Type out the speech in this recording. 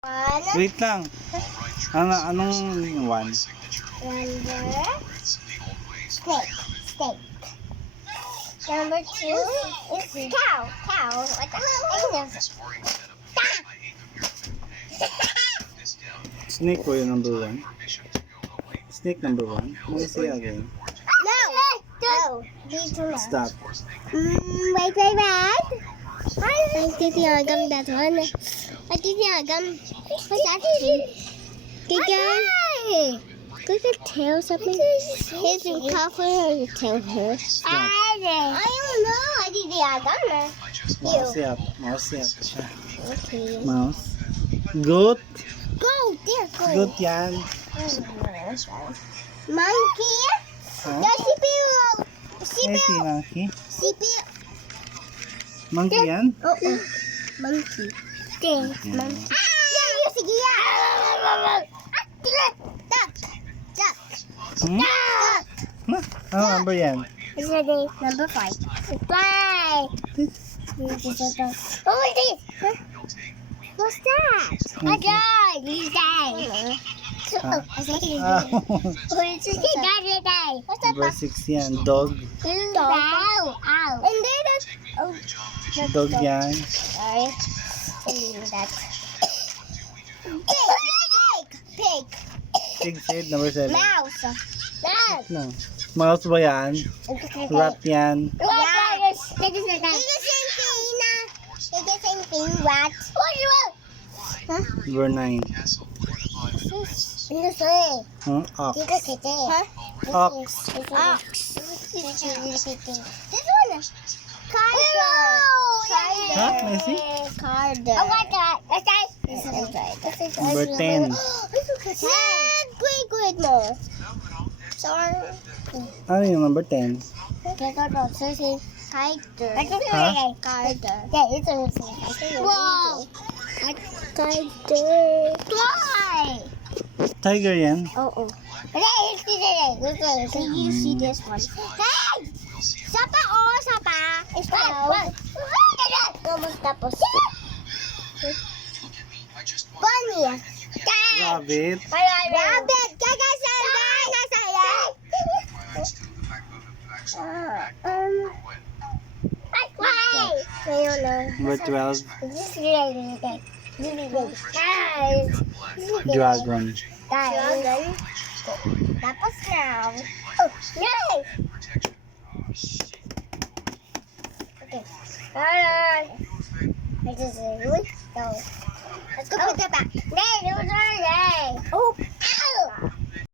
One. Wait lang. Anong one? Number. Snake. Snake. Number two is cow. Cow. What the Snake po yung number one. Snake number one. May say again. No. Dito na. Stop. Wait. I titiyagam that one. I titiyagam. What's that? Giga. Look at tail something. He's in cover or tail her. I don't know. I titiyagam. Mouse up. Mouse up siya. Okay. Mouse. Goat. Go, dear, go. Goat yan. Monkey. Huh? The CPU. May si monkey. CPU. Monkey yan? Oo. Monkey. Thanks, monkey. Ah! Sige yan! Duck! Duck! Hmm? Duck! Ano number yan? It's number 5. Bye! Oh, this! Huh? What's that? A guy! He's dead! Huh? I said he's Ah, dead. He's dead. What's that? number 6 yan. Dog. Dog. Ow. And then oh, Dog yan. sorry. That. Pig. Pig said number 7. Mouse. That. No. Mouse ba yan? Rat yan. Yeah. It's the same thing. It's the same thing. Rat. Huh? Number 9. It's the same. Huh? Ox. Huh? Ox. Ox. This one. Carder. Huh? May see? Carder. Oh, what that? That's right. Number 10. Good more. Sorry. Ano yung number 10? Carder. Huh? Carder. Yeah, it's a wow. Carder. Fly. Tiger yan. Oh. Can you see this one? Hey! Sapa, sapa. What? Almost tapos. Bunny. Rabbit. Rabbit. Number 12. Dragon. Tapos now. Oh, yay! Okay. Let's go put that back.